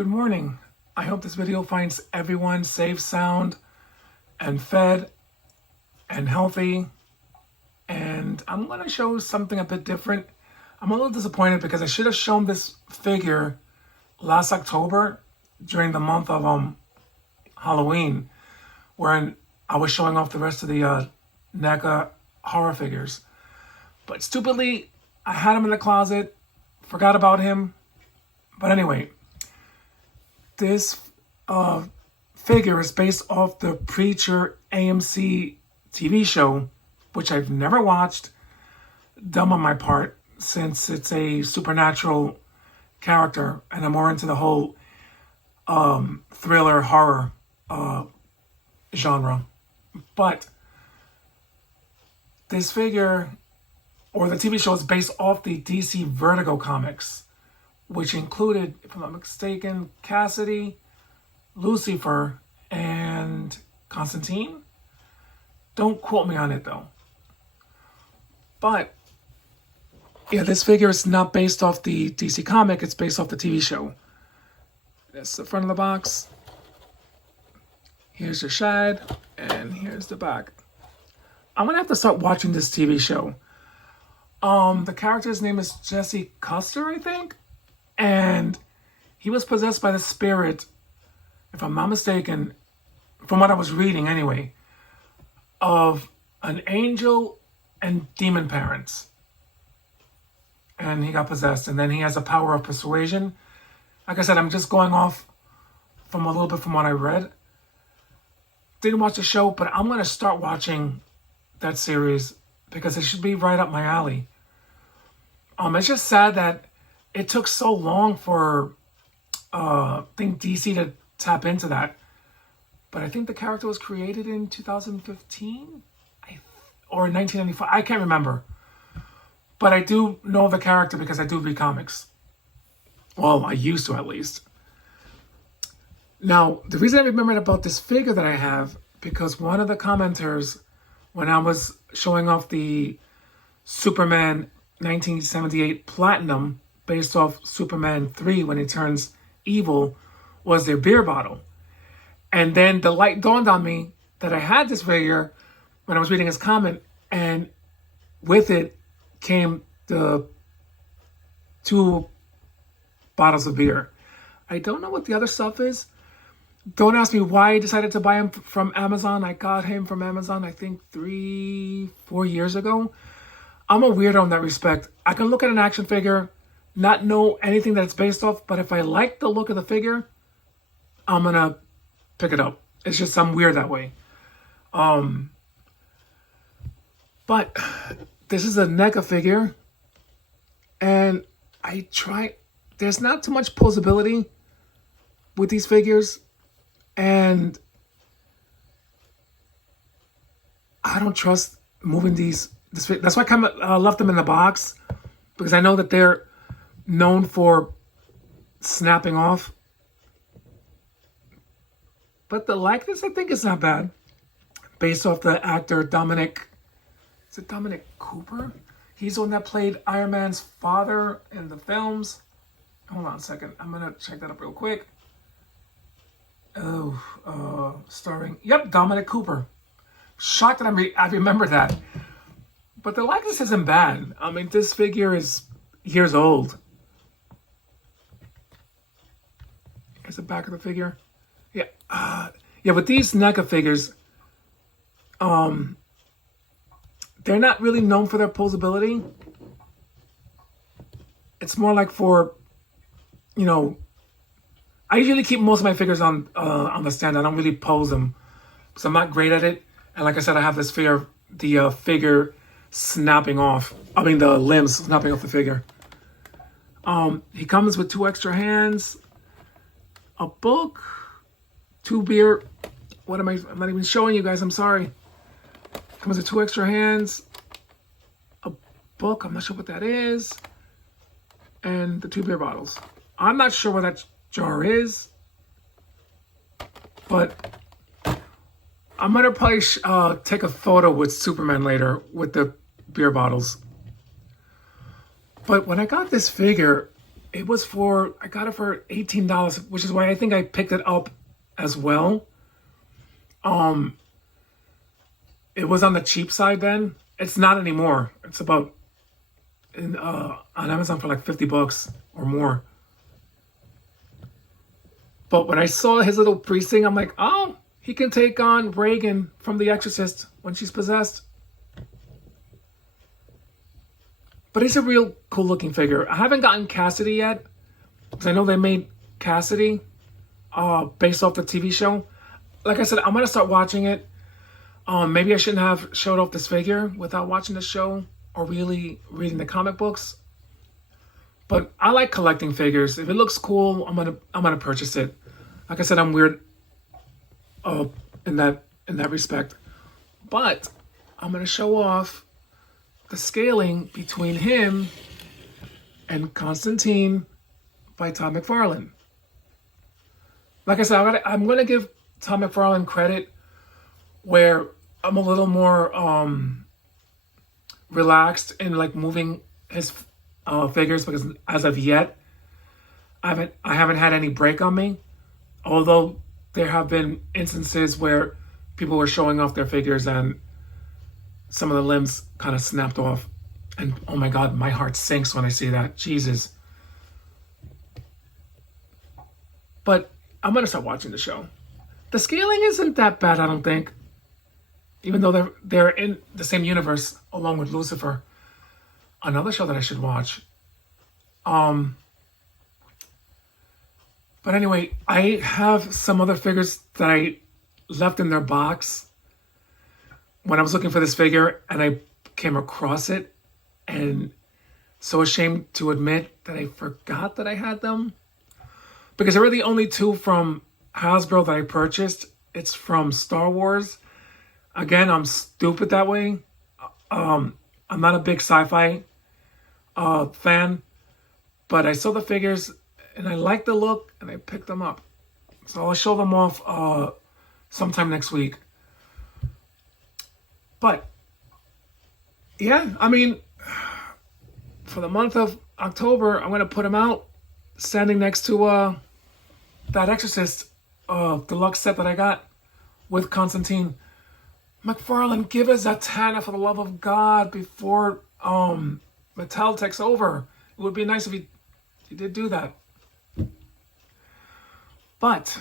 Good morning. I hope this video finds everyone safe, sound, and fed and healthy. And I'm going to show something a bit different. I'm a little disappointed because I should have shown this figure last October during the month of Halloween, where I was showing off the rest of the NECA horror figures. But stupidly, I had him in the closet, forgot about him. But anyway, this figure is based off the Preacher AMC TV show, which I've never watched. Dumb on my part, since it's a supernatural character, and I'm more into the whole thriller horror genre. But this figure, or the TV show, is based off the DC Vertigo Comics, which included, if I'm not mistaken, Cassidy, Lucifer, and Constantine. Don't quote me on it though. But yeah, this figure is not based off the DC comic, it's based off the TV show. That's the front of the box. Here's your shad, and here's the back. I'm gonna have to start watching this TV show. The character's name is Jesse Custer, I think. And he was possessed by the spirit, if I'm not mistaken, from what I was reading anyway, of an angel and demon parents. And he got possessed, and then he has a power of persuasion. Like I said, I'm just going off from a little bit from what I read. Didn't watch the show, but I'm going to start watching that series because it should be right up my alley. It's just sad that it took so long for I think DC to tap into that. But I think the character was created in 2015 or 1995. I can't remember. But I do know the character because I do read comics. Well, I used to, at least. Now, the reason I remembered about this figure that I have, because one of the commenters, when I was showing off the Superman 1978 Platinum, based off Superman 3 when he turns evil, was their beer bottle. And then the light dawned on me that I had this figure when I was reading his comment, and with it came the 2 bottles of beer. I don't know what the other stuff is. Don't ask me why I decided to buy him from Amazon. I got him from Amazon, I think 3-4 years ago. I'm a weirdo in that respect. I can look at an action figure, not know anything that it's based off, but if I like the look of the figure, I'm gonna pick it up. It's just I'm weird that way. But this is a NECA figure, and there's not too much posability with these figures, and I don't trust moving that's why I kind of left them in the box, because I know that they're known for snapping off. But the likeness, I think, is not bad. Based off the actor Dominic Cooper? He's the one that played Iron Man's father in the films. Hold on a second. I'm going to check that up real quick. Starring, Dominic Cooper. Shocked that I remember that. But the likeness isn't bad. I mean, this figure is years old. Here's the back of the figure. Yeah, with these NECA figures, they're not really known for their posability. It's more like for, I usually keep most of my figures on the stand. I don't really pose them because I'm not great at it. And like I said, I have this fear of the figure snapping off. I mean, the limbs snapping off the figure. He comes with 2 extra hands, a book, 2 beer. I'm not even showing you guys. I'm sorry. Comes with 2 extra hands, a book. I'm not sure what that is, and the 2 beer bottles. I'm not sure what that jar is, but I'm gonna probably take a photo with Superman later with the beer bottles. But when I got this figure, It was I got it for $18, which is why I think I picked it up as well. It was on the cheap side then. It's not anymore. It's about on Amazon for like $50 or more. But when I saw his little priest thing, I'm like, oh, he can take on Reagan from The Exorcist when she's possessed. But he's a real cool looking figure. I haven't gotten Cassidy yet, because I know they made Cassidy based off the TV show. Like I said, I'm going to start watching it. Maybe I shouldn't have showed off this figure without watching the show or really reading the comic books. But I like collecting figures. If it looks cool, I'm gonna purchase it. Like I said, I'm weird in that respect. But I'm gonna show off the scaling between him and Constantine by Todd McFarlane. Like I said, I'm gonna give Todd McFarlane credit where I'm a little more relaxed in like moving his figures, because as of yet, I haven't had any break on me. Although there have been instances where people were showing off their figures and some of the limbs kind of snapped off. And oh my God, my heart sinks when I see that. Jesus. But I'm going to start watching the show. The scaling isn't that bad, I don't think. Even though they're in the same universe along with Lucifer. Another show that I should watch. But anyway, I have some other figures that I left in their box when I was looking for this figure, and I came across it, and so ashamed to admit that I forgot that I had them, because there were the only two from Hasbro that I purchased. It's from Star Wars. Again, I'm stupid that way. I'm not a big sci-fi fan, but I saw the figures and I liked the look and I picked them up. So I'll show them off sometime next week. But yeah, I mean, for the month of October, I'm going to put them out standing next to that Exorcist deluxe set that I got with Constantine. McFarlane, give us a Tana for the love of God before Mattel takes over. It would be nice if he did do that. But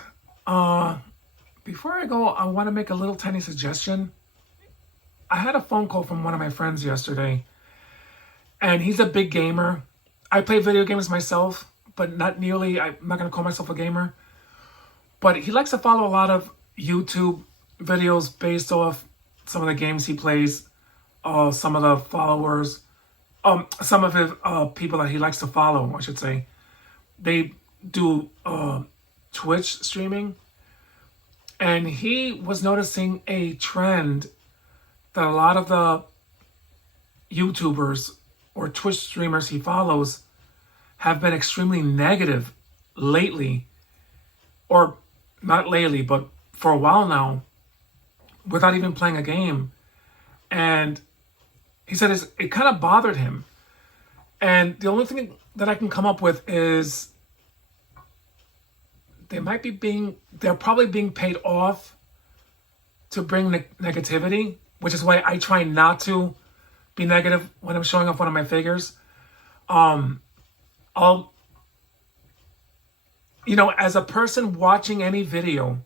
before I go, I want to make a little tiny suggestion. I had a phone call from one of my friends yesterday, and he's a big gamer. I play video games myself, but not nearly. I'm not going to call myself a gamer. But he likes to follow a lot of YouTube videos based off some of the games he plays, some of the followers, some of his people that he likes to follow, I should say. They do Twitch streaming, and he was noticing a trend that a lot of the YouTubers or Twitch streamers he follows have been extremely negative lately, or not lately, but for a while now, without even playing a game. And he said it kind of bothered him. And the only thing that I can come up with is they're probably being paid off to bring negativity, which is why I try not to be negative when I'm showing off one of my figures. As a person watching any video,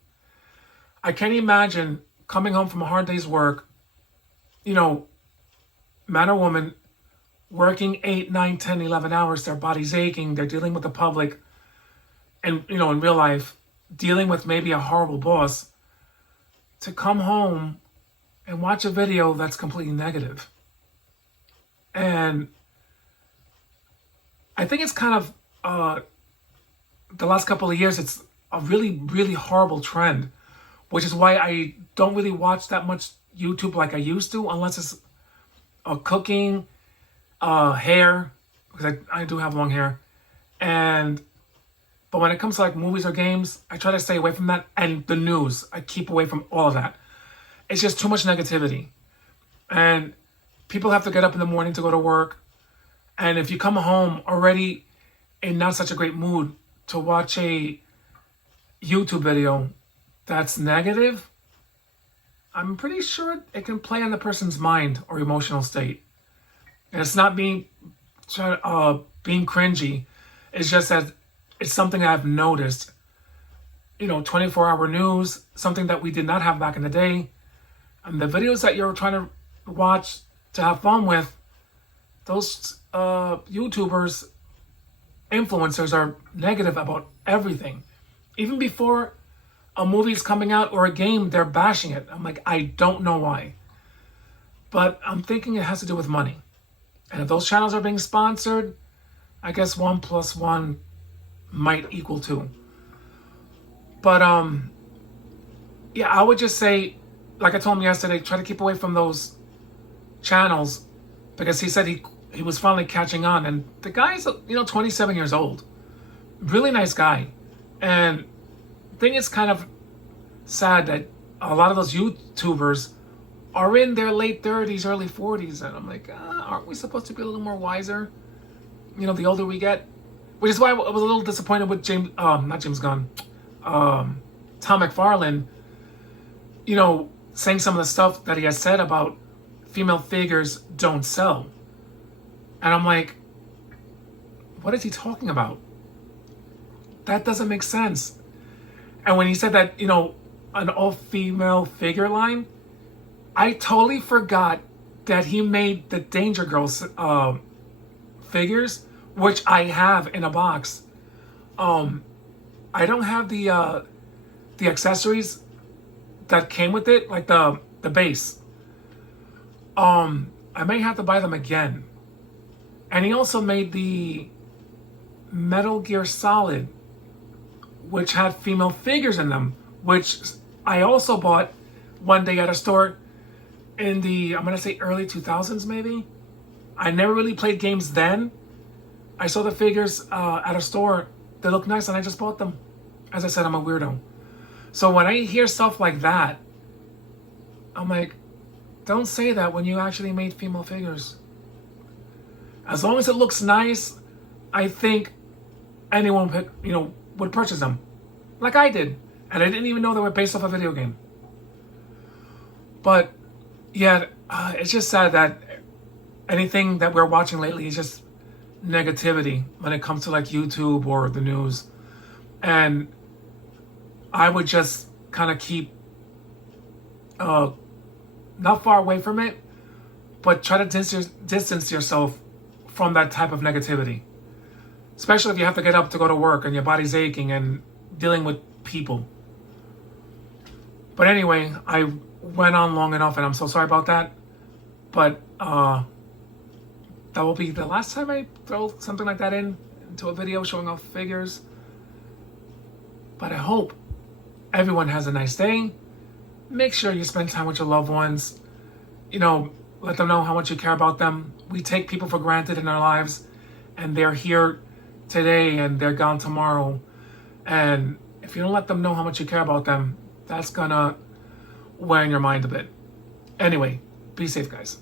I can't imagine coming home from a hard day's work, man or woman, working 8, 9, 10, 11 hours, their body's aching, they're dealing with the public, and, in real life, dealing with maybe a horrible boss, to come home and watch a video that's completely negative. And I think it's kind of, the last couple of years, it's a really, really horrible trend, which is why I don't really watch that much YouTube like I used to, unless it's cooking, hair, because I do have long hair. But when it comes to like movies or games, I try to stay away from that. And the news, I keep away from all of that. It's just too much negativity. And people have to get up in the morning to go to work. And if you come home already in not such a great mood to watch a YouTube video that's negative, I'm pretty sure it can play on the person's mind or emotional state. And it's not being cringy. It's just that it's something I've noticed. 24-hour news, something that we did not have back in the day. And the videos that you're trying to watch to have fun with, those YouTubers, influencers are negative about everything. Even before a movie's coming out or a game, they're bashing it. I'm like, I don't know why. But I'm thinking it has to do with money. And if those channels are being sponsored, I guess 1 + 1 might equal 2. But yeah, I would just say, like I told him yesterday, try to keep away from those channels, because he said he was finally catching on. And the guy's 27 years old, really nice guy. And I think it's kind of sad that a lot of those YouTubers are in their late 30s, early 40s, and I'm like, aren't we supposed to be a little more wiser? The older we get, which is why I was a little disappointed with Tom McFarlane, saying some of the stuff that he has said about female figures don't sell. And I'm like, what is he talking about? That doesn't make sense. And when he said that, an all-female figure line, I totally forgot that he made the Danger Girls figures, which I have in a box. I don't have the accessories that came with it, like the base. I may have to buy them again. And he also made the Metal Gear Solid, which had female figures in them, which I also bought one day at a store in the, I'm going to say early 2000s maybe. I never really played games then. I saw the figures at a store. They look nice and I just bought them. As I said, I'm a weirdo. So when I hear stuff like that, I'm like, don't say that when you actually made female figures. As long as it looks nice, I think anyone would purchase them. Like I did. And I didn't even know they were based off a video game. But yeah, it's just sad that anything that we're watching lately is just negativity when it comes to like YouTube or the news. And I would just kind of keep not far away from it, but try to distance yourself from that type of negativity. Especially if you have to get up to go to work and your body's aching and dealing with people. But anyway, I went on long enough and I'm so sorry about that. But that will be the last time I throw something like that into a video showing off figures. But I hope everyone has a nice day. Make sure you spend time with your loved ones. Let them know how much you care about them. We take people for granted in our lives, and they're here today and they're gone tomorrow. And if you don't let them know how much you care about them, that's gonna wear in your mind a bit. Anyway, be safe, guys.